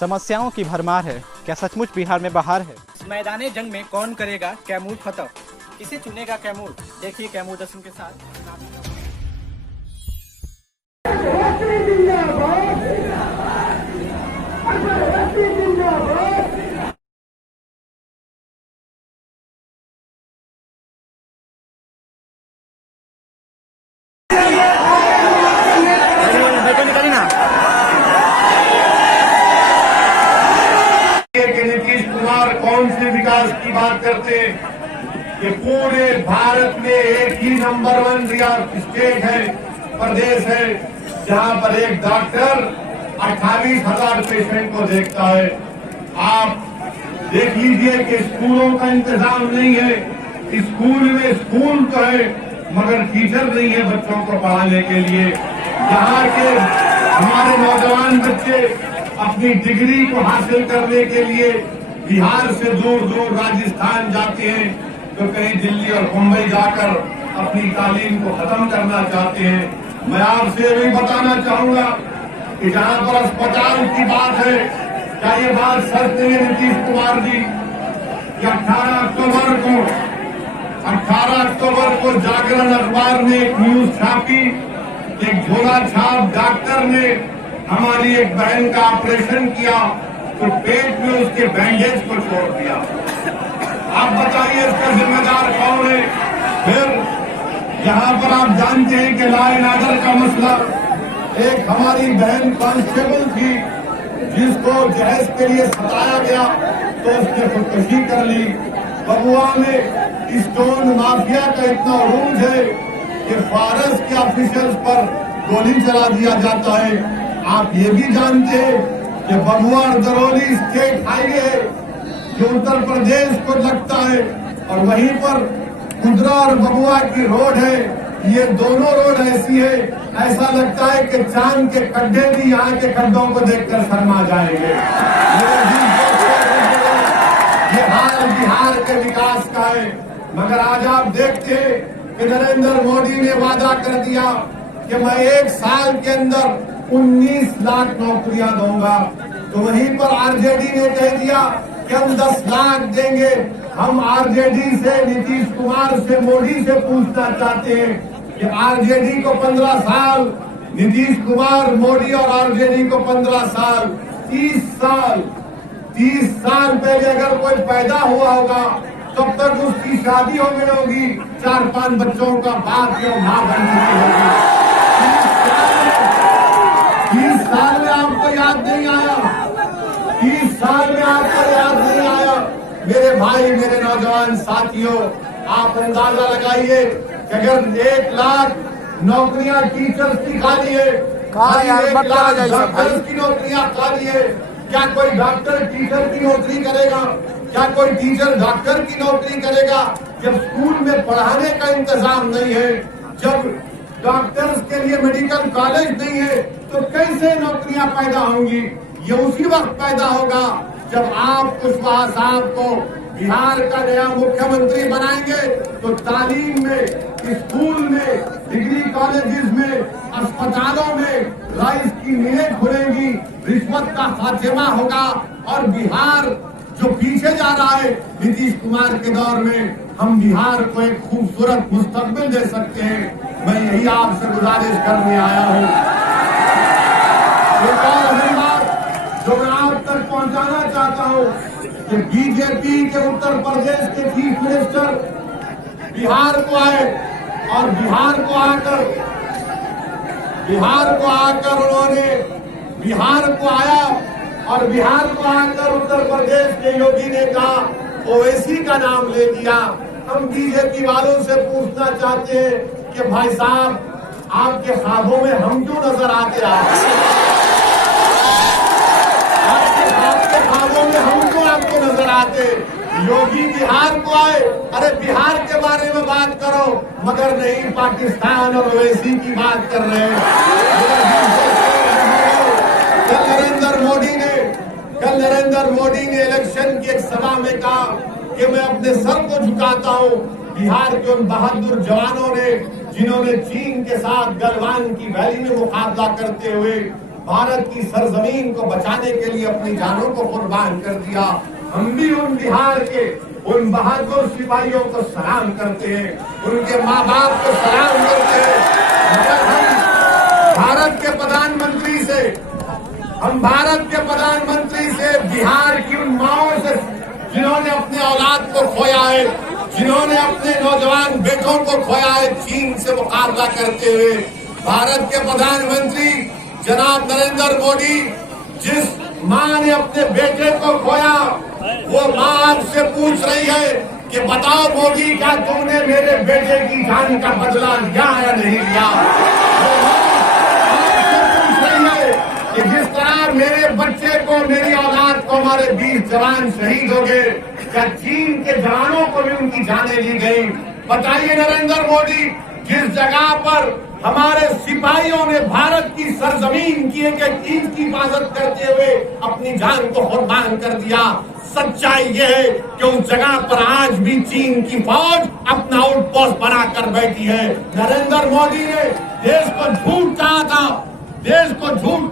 समस्याओं की भरमार है, क्या सचमुच बिहार में बहार है? मैदाने जंग में कौन करेगा कैमूर फतह, किसे चुनेगा कैमूर? देखिए कैमूर दर्शन के साथ। नीतीश कुमार कौन से विकास की बात करते हैं कि पूरे भारत में एक ही नंबर 1 स्टेट है, प्रदेश है, जहां पर एक डॉक्टर 28,000 पेशेंट को देखता है। आप देख लीजिए कि स्कूलों का इंतजाम नहीं है। स्कूल तो है मगर टीचर नहीं है बच्चों को पढ़ाने के लिए। यहाँ के हमारे नौजवान बच्चे अपनी डिग्री को हासिल करने के लिए बिहार से दूर दूर राजस्थान जाते हैं, तो कहीं दिल्ली और मुंबई जाकर अपनी तालीम को खत्म करना चाहते हैं। मैं आपसे भी बताना चाहूंगा कि जहां पर अस्पताल की बात है, क्या ये बात सच नहीं है नीतीश कुमार जी कि 18 अक्टूबर को जागरण अखबार ने एक न्यूज छापी, एक झोला छाप डॉक्टर ने हमारी एक बहन का ऑपरेशन किया तो पेट में उसके बैंडेज को छोड़ दिया। आप बताइए इसका जिम्मेदार कौन है? फिर यहाँ पर आप जानते हैं कि लॉ एंड ऑर्डर का मसला, एक हमारी बहन कांस्टेबल थी जिसको जहेज के लिए सताया गया तो उसने खुदकुशी कर ली। बबुआ में स्टोन माफिया का इतना रूज है कि फॉरेस्ट के ऑफिसर्स पर गोली चला दिया जाता है। आप ये भी जानते हैं कि बबुआ दरौली स्टेट हाईवे है जो उत्तर प्रदेश को लगता है, और वहीं पर कुदरा और बबुआ की रोड है। ये दोनों रोड ऐसी है, ऐसा लगता है कि चांद के खड्डे भी यहाँ के खड्डों को देखकर शर्मा जाएंगे। ये हाल बिहार के विकास का है। मगर आज आप देखते हैं कि नरेंद्र मोदी ने वादा कर दिया कि मैं 1 साल के अंदर 19 लाख नौकरियां दूंगा, तो वहीं पर आरजेडी ने कह दिया कि हम 10 लाख देंगे। हम आरजेडी से, नीतीश कुमार से, मोदी से पूछना चाहते हैं कि आरजेडी को 15 साल, नीतीश कुमार, मोदी और आरजेडी को 15 साल, 30 साल पहले अगर कोई पैदा हुआ होगा तब तक उसकी शादी हो गई होगी, 4-5 बच्चों का बाप या मां बन चुकी होगी। 30 साल में आपको याद नहीं आया? 30 साल में आपको याद नहीं आया? मेरे भाई, मेरे नौजवान साथियों, आप अंदाजा लगाइए कि अगर 1 लाख नौकरियां टीचर्स की खाली है, 1 लाख डॉक्टर्स की नौकरियां खाली है, क्या कोई डॉक्टर टीचर की नौकरी करेगा? क्या कोई टीचर डॉक्टर की नौकरी करेगा? जब स्कूल में पढ़ाने का इंतजाम नहीं है, जब डॉक्टर्स के लिए मेडिकल कॉलेज नहीं है, तो कैसे नौकरियां पैदा होंगी? ये उसी वक्त पैदा होगा जब आप कुशवाहा साहब को बिहार का नया मुख्यमंत्री बनाएंगे, तो तालीम में, स्कूल में, डिग्री कॉलेजेस में, अस्पतालों में राइस की मिलें खुलेंगी, रिश्वत का खात्मा होगा, और बिहार जो पीछे जा रहा है नीतीश कुमार के दौर में, हम बिहार को एक खूबसूरत मुस्तकबिल दे सकते हैं। मैं यही आपसे गुजारिश करने आया हूँ। एक और बात जो मैं आप तक पहुंचाना चाहता हूँ कि बीजेपी के उत्तर प्रदेश के चीफ मिनिस्टर बिहार को आए, और बिहार को आकर उन्होंने बिहार को आया और बिहार को आकर उत्तर प्रदेश के योगी ने कहा ओवैसी का नाम ले दिया। हम बीजेपी वालों से पूछना चाहते हैं कि भाई साहब, आपके ख्वाबों में हम क्यों नजर आते आपके ख्वाबों में हम क्यों आपको नजर आते? योगी बिहार को आए, अरे बिहार के बारे में बात करो, मगर नहीं पाकिस्तान और ओवैसी की बात कर रहे हैं। कल नरेंद्र मोदी ने इलेक्शन की एक सभा में कहा कि मैं अपने सर को झुकाता हूँ बिहार के उन बहादुर जवानों ने जिन्होंने चीन के साथ गलवान की वैली में मुकाबला करते हुए भारत की सरजमीन को बचाने के लिए अपनी जानों को कुर्बान कर दिया। हम भी उन बिहार के उन बहादुर सिपाहियों को सलाम करते हैं, उनके माँ बाप को सलाम करते हैं। मगर भारत के प्रधानमंत्री से बिहार की उन माओं से जिन्होंने अपने औलाद को खोया है, जिन्होंने अपने नौजवान बेटों को खोया है, चीन से मुकाबला करते हुए भारत के प्रधानमंत्री जनाब नरेंद्र मोदी, जिस मां ने अपने बेटे को खोया, वो मां आपसे पूछ रही है कि बताओ मोदी, क्या तुमने मेरे बेटे की जान का बदला लिया या नहीं लिया? वो मां आपसे पूछ रही है कि जिस तरह मेरे बच्चे को, मेरी औलाद को हमारे 20 जवान शहीद हो गए, क्या चीन के जवानों को भी उनकी जानें ली गई? बताइए नरेंद्र मोदी, जिस जगह पर हमारे सिपाहियों ने भारत की सरजमीन की एक एक इंच की हिफाजत करते हुए अपनी जान को कुर्बान कर दिया, सच्चाई ये है कि उस जगह पर आज भी चीन की फौज अपना आउटपोस्ट बनाकर बैठी है। नरेंद्र मोदी ने देश को झूठ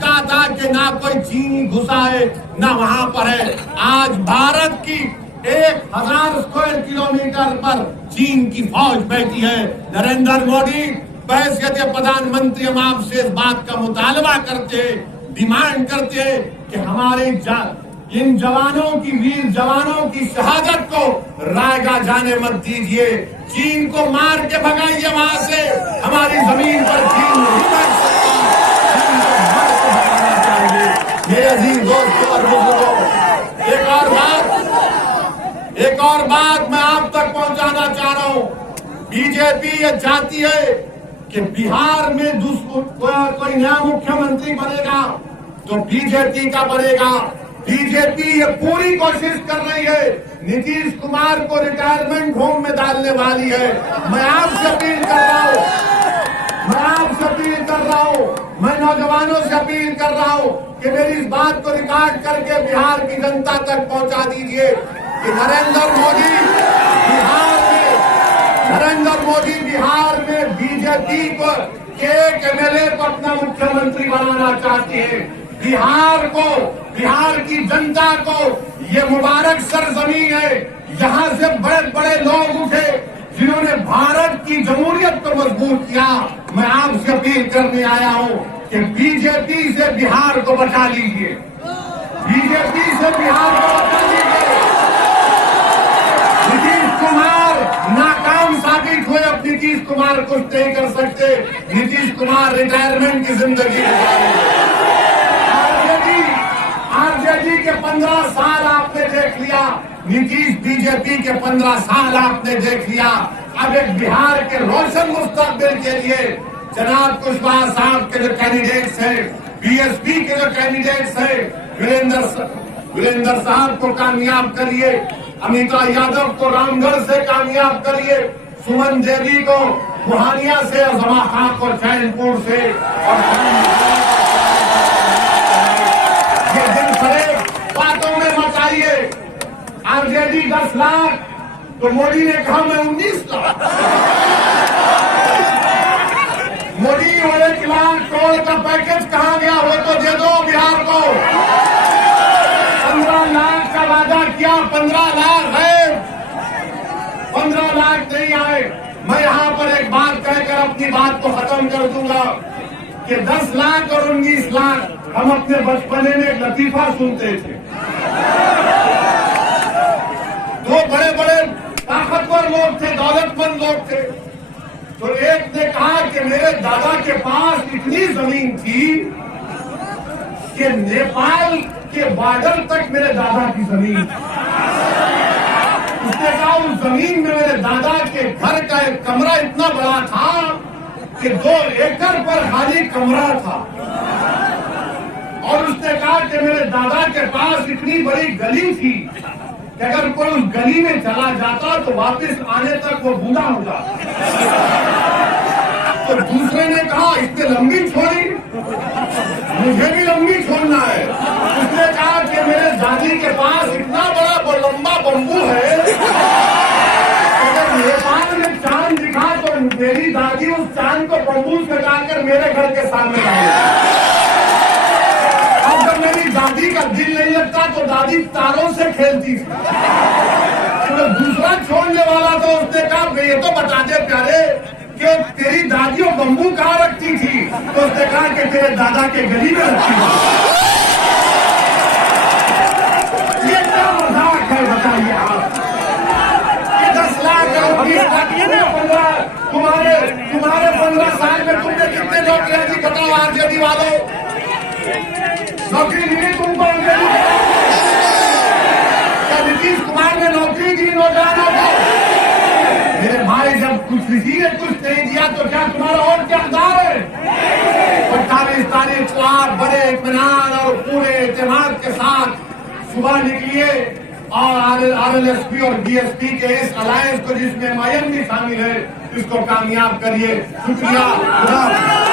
कहा था कि ना कोई चीनी घुसा है ना वहां पर है। आज भारत की 1000 स्क्वायर किलोमीटर पर चीन की फौज बैठी है। नरेंद्र मोदी, बहैसियत प्रधानमंत्री हम आपसे इस बात का मुतालबा करते हैं, डिमांड करते हैं कि हमारे इन जवानों की, वीर जवानों की शहादत को रायगा जाने मत दीजिए। चीन को मार के भगाइए वहां से, हमारी जमीन पर चीन नहीं बैठ सकता। चीन को मार के भगाना चाहिए। मेरे अजीज दोस्तों और बुजुर्गों, एक और बात मैं आप तक पहुंचाना चाह रहा हूं। बीजेपी ये चाहती है कि बिहार में कोई नया मुख्यमंत्री बनेगा तो बीजेपी का बनेगा। बीजेपी ये पूरी कोशिश कर रही है नीतीश कुमार को रिटायरमेंट होम में डालने वाली है। मैं आपसे अपील कर रहा हूं, मैं नौजवानों से अपील कर रहा हूं कि मेरी इस बात को रिकॉर्ड करके बिहार की जनता तक पहुंचा दीजिए कि नरेंद्र मोदी बिहार में बीजेपी को एक एमएलए को अपना मुख्यमंत्री बनाना चाहती है। बिहार की जनता को ये मुबारक सरजमीन है, यहाँ से बड़े बड़े लोग उठे जिन्होंने भारत की जमहूरियत को मजबूत किया। मैं आपसे अपील करने आया हूँ कि बीजेपी से बिहार को बचा लीजिए, बीजेपी से बिहार को बचा लीजिए। नीतीश कुमार नाकाम साबित हुए, अब नीतीश कुमार कुछ नहीं कर सकते। नीतीश कुमार रिटायरमेंट की जिंदगी आरजेडी के 15 साल आपने देख लिया, नीतीश बीजेपी के 15 साल आपने देख लिया। अब एक बिहार के रोशन मुस्तकबिल के लिए जनाब कुशवाहा साहब के जो कैंडिडेट्स हैं, बीएसपी के जो कैंडिडेट्स हैं, वीरेंद्र साहब को कामयाब करिए, अमिता यादव को रामगढ़ से कामयाब करिए, सुमन देवी को मुहानिया से, और जमा खान को चैनपुर से, और ये दिन खड़े बातों में मत आइए। आरजेडी 10 लाख तो मोदी ने कहा मैं 19 लाख। मोदी वो 1 लाख करोड़ का पैकेज कहाँ गया, वो तो दे दो बिहार को। 15 लाख का वादा किया, 15 लाख है, 15 लाख नहीं आए। मैं यहाँ पर एक बात कहकर अपनी बात को खत्म कर दूंगा कि 10 लाख और 19 लाख हम अपने बचपने में एक लतीफा सुनते थे। दो बड़े बड़े ताकतवर लोग थे, दौलतमंद लोग थे, तो एक ने कहा कि मेरे दादा के पास इतनी जमीन थी कि नेपाल के बॉर्डर तक मेरे दादा की जमीन थी। उसने कहा उस जमीन में मेरे दादा के घर का एक कमरा इतना बड़ा था कि 2 एकड़ पर खाली कमरा था। और उसने कहा कि मेरे दादा के पास इतनी बड़ी गली थी कि अगर कोई उस गली में चला जाता तो वापस आने तक वो बूढ़ा हो जाता। तो दूसरे ने कहा इतने लंबी छोड़ी, मुझे भी लंबी छोड़ना है। उसने कहा कि मेरे दादी के पास इतना बड़ा लंबा बम्बू है, अगर नेपाल में चांद दिखा तो मेरी दादी उस चांद को बम्बू से लाकर मेरे घर के सामने लाएगी। दादी का दिल नहीं लगता तो दादी तारों से खेलती थी। तो दूसरा छोड़ने वाला तो उसने कहा ये तो बता दे प्यारे कि तेरी दादी और बम्बू कहाँ रखती थी, तो उसने कहा कि तेरे दादा के गली में रखती थी। ये क्या मजाक है बताइए आप। 10 लाख और 20 लाख तुम्हारे 15 साल में तुमने कितने नौकरियां दी बताओ आरजेडी वालों? नौकरी मिली तुमको? क्या नीतीश कुमार ने नौकरी दी नौजवानों को? मेरे भाई जब कुछ किसी ने कुछ नहीं दिया तो क्या तुम्हारा और क्या हकदार है? 28 तारीख को आप बड़े इत्मीनान और पूरे एतमाद के साथ सुबह निकलिए और आरएलएसपी और बीएसपी के इस अलायंस को जिसमें MIM भी शामिल है इसको कामयाब करिए। शुक्रिया।